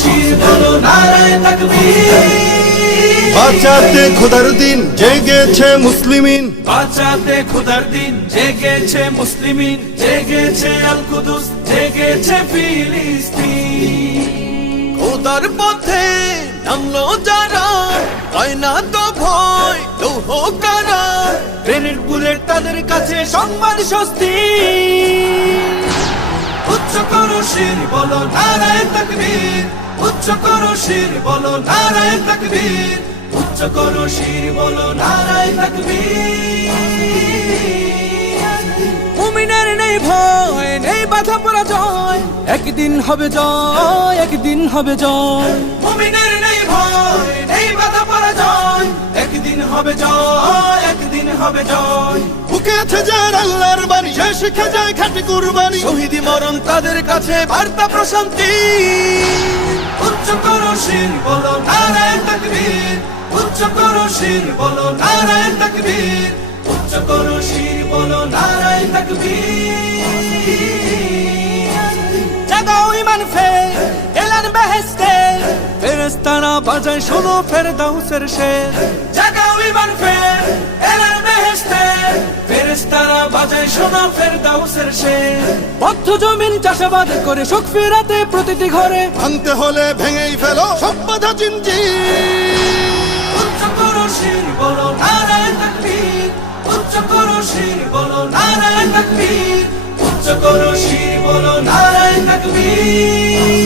শির বলো নারায় তাকবীর। বাঁচাতে খোদার দিন জেগেছে মুসলিমিন। বাঁচাতে খুদার দিন জেগেছে মুসলিমিন। জেগেছে আল কুদুস জেগেছে ফিলিস্তিন। খোদার পথে নামলো যারা হয় না তো ভয় লৌহ কারা। ট্রেনের বুলেট তাদের কাছে সম্মান স্বস্তি। একদিন হবে জয়, একদিন হবে জয়। নেই ভয় একদিন হবে জয়, একদিন হবে জয়। বুকে শিখে যায় খাটি কুরবানি। শহীদি মরণ তাদের কাছে বার্তা প্রশান্তি। উচ্চ করো শির বলো নারায় তাকবীর। উচ্চ করো শির বলো নারায় তাকবীর। উচ্চ করো শির বলো নারায় তাকবীর। জাগাও ইমান ফে এলান বেহেস্তে ফেরেস্তারা বাজায় শোনো ফেরদাউসের শের। জাগাও ইমান ফের এলার বেহেশতে। শোনা ফেরদাউসের বদ্ধ জমিন চাষাবাদ করে সুখ ফেরাতে প্রতিটি ঘরে। ভাঙতে হলে ভেঙেই ফেলো সব বাধা চিনজি উচ্চ করো শির বলো নারায় তাকবীর। উচ্চ করো শির বলো নারায় তাকবীর। উচ্চ করো শির বলো নারায় তাকবীর।